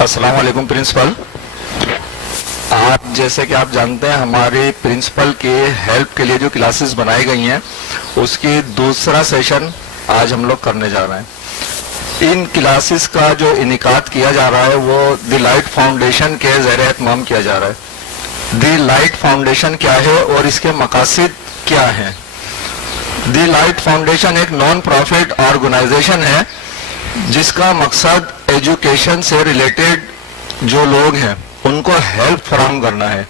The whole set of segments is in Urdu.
السلام علیکم پرنسپل. آپ جیسے کہ آپ جانتے ہیں ہمارے پرنسپل کے ہیلپ کے لیے جو کلاسز بنائی گئی ہیں اس کی دوسرا سیشن آج ہم لوگ کرنے جا رہے ہیں. ان کلاسز کا جو انعقاد کیا جا رہا ہے وہ دی لائٹ فاؤنڈیشن کے زیر اہتمام کیا جا رہا ہے. دی لائٹ فاؤنڈیشن کیا ہے اور اس کے مقاصد کیا ہیں؟ دی لائٹ فاؤنڈیشن ایک نان پروفٹ آرگنائزیشن ہے جس کا مقصد ایجوکیشن سے ریلیٹڈ جو لوگ ہیں ان کو ہیلپ فراہم کرنا ہے.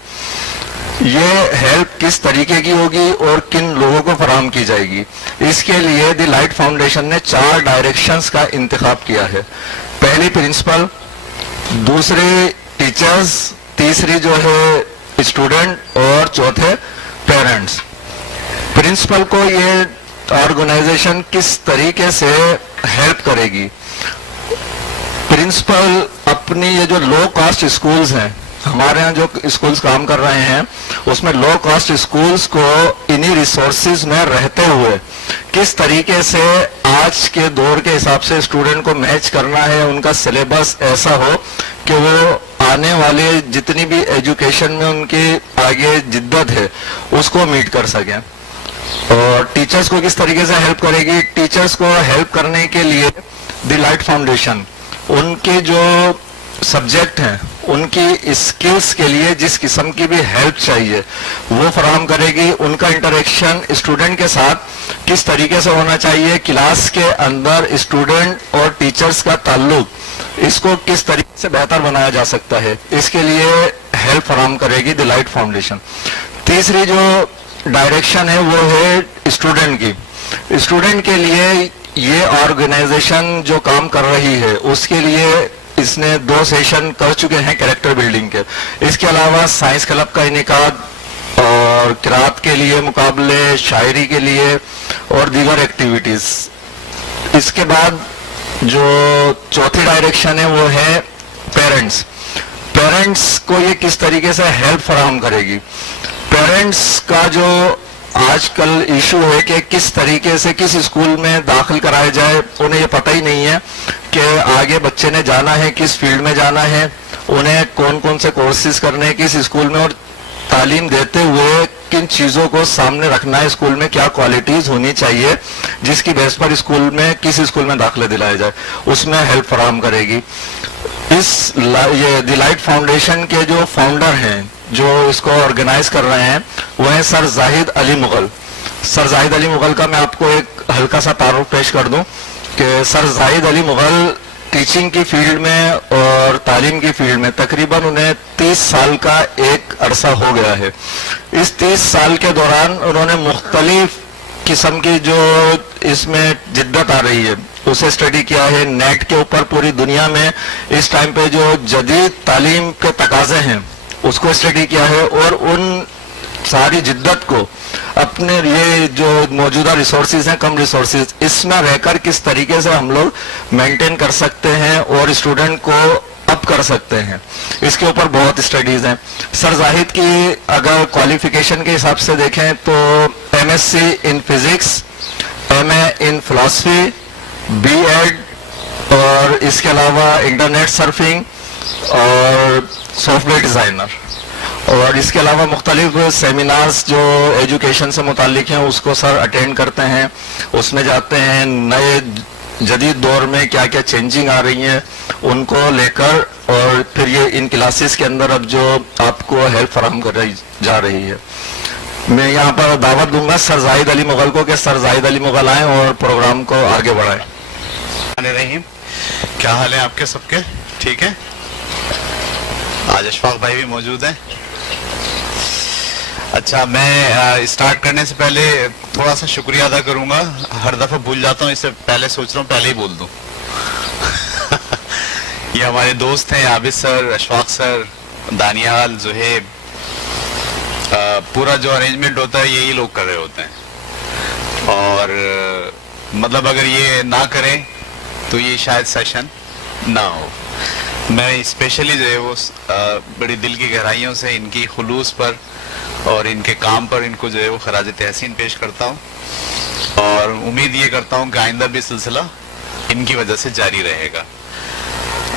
یہ ہیلپ کس طریقے کی ہوگی اور کن لوگوں کو فراہم کی جائے گی، اس کے لیے دی لائٹ فاؤنڈیشن نے 4 ڈائریکشنز کا انتخاب کیا ہے. پہلی پرنسپل، دوسری ٹیچرز، تیسری جو ہے اسٹوڈنٹ اور چوتھے پیرنٹس. پرنسپل کو یہ آرگنائزیشن کس طریقے سے ہیلپ کرے گی؟ پرنسپل اپنی یہ جو لو کاسٹ اسکولز ہیں، ہمارے ہاں جو اسکولز کام کر رہے ہیں اس میں لو کاسٹ اسکولز کو انہی ریسورسز میں رہتے ہوئے کس طریقے سے آج کے دور کے حساب سے اسٹوڈنٹ کو میچ کرنا ہے، ان کا سلیبس ایسا ہو کہ وہ آنے والے جتنی بھی ایجوکیشن میں ان کی آگے جدت ہے اس کو میٹ کر سکیں. اور ٹیچرز کو کس طریقے سے ہیلپ کرے گی؟ ٹیچرز کو ہیلپ کرنے کے لیے دی لائٹ فاؤنڈیشن ان کے جو سبجیکٹ ہیں ان کی اسکلز کے لیے جس قسم کی بھی ہیلپ چاہیے وہ فراہم کرے گی. ان کا انٹریکشن اسٹوڈنٹ کے ساتھ کس طریقے سے ہونا چاہیے، کلاس کے اندر اسٹوڈنٹ اور ٹیچرز کا تعلق اس کو کس طریقے سے بہتر بنایا جا سکتا ہے، اس کے لیے ہیلپ فراہم کرے گی دی لائٹ فاؤنڈیشن. تیسری جو ڈائریکشن ہے وہ ہے اسٹوڈنٹ کی. اسٹوڈنٹ کے لیے یہ آرگنائزیشن جو کام کر رہی ہے اس کے لیے اس نے 2 سیشن کر چکے ہیں کریکٹر بلڈنگ کے. اس کے علاوہ سائنس کلب کا انعقاد اور قرات کے لیے مقابلے، شاعری کے لیے اور دیگر ایکٹیویٹیز. اس کے بعد جو چوتھی ڈائریکشن ہے وہ ہے پیرنٹس. پیرنٹس کو یہ کس طریقے سے ہیلپ فراہم کرے گی؟ پیرنٹس کا جو آج کل ایشو ہے کہ کس طریقے سے کس اسکول میں داخل کرایا جائے، انہیں یہ پتہ ہی نہیں ہے کہ آگے بچے نے جانا ہے کس فیلڈ میں جانا ہے، انہیں کون کون سے کورسز کرنے ہیں کس اسکول میں، اور تعلیم دیتے ہوئے کن چیزوں کو سامنے رکھنا ہے، اسکول میں کیا کوالٹیز ہونی چاہیے جس کی بیس پر اسکول میں کس اسکول میں داخلے دلائے جائے، اس میں ہیلپ فراہم کرے گی. یہ دی لائٹ فاؤنڈیشن کے جو فاؤنڈر ہیں جو اس کو آرگنائز کر رہے ہیں وہ ہیں سر زاہد علی مغل. سر زاہد علی مغل کا میں آپ کو ایک ہلکا سا تعارف پیش کر دوں کہ سر زاہد علی مغل ٹیچنگ کی فیلڈ میں اور تعلیم کی فیلڈ میں تقریباً انہیں 30 سال کا ایک عرصہ ہو گیا ہے. اس 30 سال کے دوران انہوں نے مختلف قسم کی جو اس میں جدت آ رہی ہے اسے اسٹڈی کیا ہے. نیٹ کے اوپر پوری دنیا میں اس ٹائم پہ جو جدید تعلیم کے تقاضے ہیں اس کو اسٹڈی کیا ہے اور ان ساری جدت کو اپنے یہ جو موجودہ ریسورسز ہیں، کم ریسورسز، اس میں رہ کر کس طریقے سے ہم لوگ مینٹین کر سکتے ہیں اور اسٹوڈنٹ کو اپ کر سکتے ہیں، اس کے اوپر بہت اسٹڈیز ہیں. سر زاہد کی اگر کوالیفیکیشن کے حساب سے دیکھیں تو M S C in physics, M A in philosophy, B Ed اور اس کے علاوہ انٹرنیٹ سرفنگ اور سافٹ ویئر ڈیزائنر، اور اس کے علاوہ مختلف سیمینارز جو ایجوکیشن سے متعلق ہیں اس کو سر اٹینڈ کرتے ہیں، اس میں جاتے ہیں، نئے جدید دور میں کیا کیا چینجنگ آ رہی ہیں ان کو لے کر، اور پھر یہ ان کلاسز کے اندر اب جو آپ کو ہیلپ فراہم کر رہی جا رہی ہے. میں یہاں پر دعوت دوں گا سر زاہد علی مغل کو کہ سر زاہد علی مغل آئیں اور پروگرام کو آگے بڑھائیں. رحیم، کیا حال ہے آپ کے سب کے؟ ٹھیک ہے. آج اشفاق بھائی بھی موجود ہیں. اچھا، میں اسٹارٹ کرنے سے پہلے تھوڑا سا شکریہ ادا کروں گا. ہر دفعہ بھول جاتا ہوں، اس سے پہلے سوچ رہا ہوں پہلے ہی بول دوں. یہ ہمارے دوست ہیں عابد سر، اشفاق سر، دانیال، زہیب. پورا جو ارینجمنٹ ہوتا ہے یہی لوگ کر رہے ہوتے ہیں، اور مطلب اگر یہ نہ کریں تو یہ شاید سیشن نہ ہو. میں اسپیشلی جو ہے وہ بڑی دل کی گہرائیوں سے ان کی خلوص پر اور ان کے کام پر ان کو جو ہے وہ خراج تحسین پیش کرتا ہوں، اور امید یہ کرتا ہوں کہ آئندہ بھی سلسلہ ان کی وجہ سے جاری رہے گا.